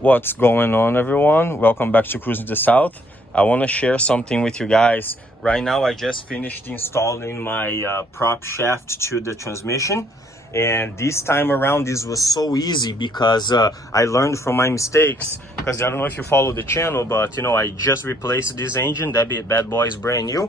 What's going on, everyone? Welcome back to Cruising the South. I want to share something with you guys. Right now I just finished installing my prop shaft to the transmission, and this time around this was so easy because I learned from my mistakes. Because I don't know if you follow the channel, but you know, I just replaced this engine. That bad boy is brand new.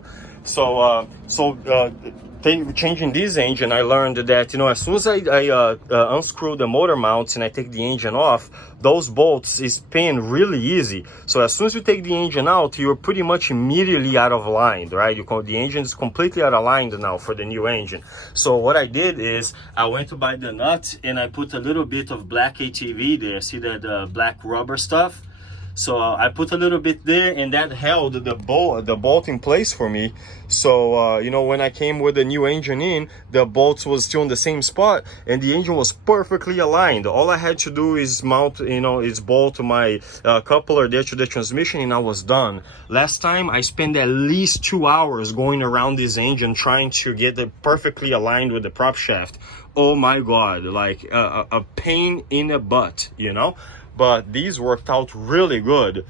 Changing this engine, I learned that, you know, as soon as I unscrew the motor mounts and I take the engine off, those bolts spin really easy. So as soon as you take the engine out, you're pretty much immediately out of line, right? The engine is completely out of line now for the new engine. So what I did is I went to buy the nut and I put a little bit of black ATV there. See that black rubber stuff? So I put a little bit there, and that held the bolt in place for me. So you know, when I came with the new engine in, the bolts was still in the same spot, and the engine was perfectly aligned. All I had to do is mount, you know, is bolt my coupler there to the transmission, and I was done. Last time I spent at least 2 hours going around this engine trying to get it perfectly aligned with the prop shaft. Oh my God, like a pain in the butt, you know. But these worked out really good.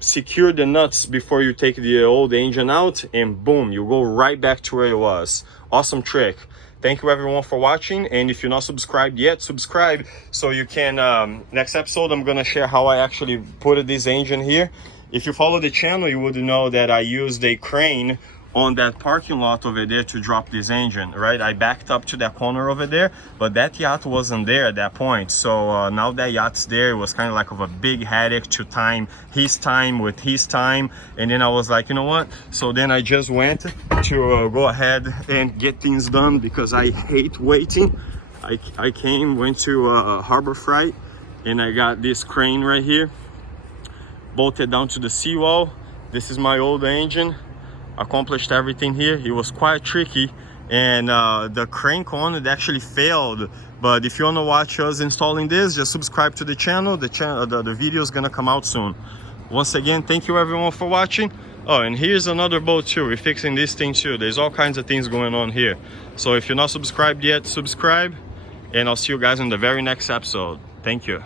Secure the nuts before you take the old engine out, and boom, you go right back to where it was. Awesome trick. Thank you everyone for watching, and if you're not subscribed yet, subscribe so you can next episode I'm gonna share how I actually put this engine here. If you follow the channel, you would know that I used a crane on that parking lot over there to drop this engine, right? I backed up to that corner over there, but that yacht wasn't there at that point. So now that yacht's there, it was kind of like a big headache to time his time with his time. And then I was like, you know what? So then I just went to go ahead and get things done because I hate waiting. Went to Harbor Freight, and I got this crane right here, bolted down to the seawall. This is my old engine. Accomplished everything here. It was quite tricky, and the crank on it actually failed. But if you want to watch us installing this, just subscribe to the channel. The video is gonna come out soon. Once again, thank you everyone for watching. Oh, and here's another boat too. We're fixing this thing too. There's all kinds of things going on here. So if you're not subscribed yet, subscribe, and I'll see you guys in the very next episode. Thank you.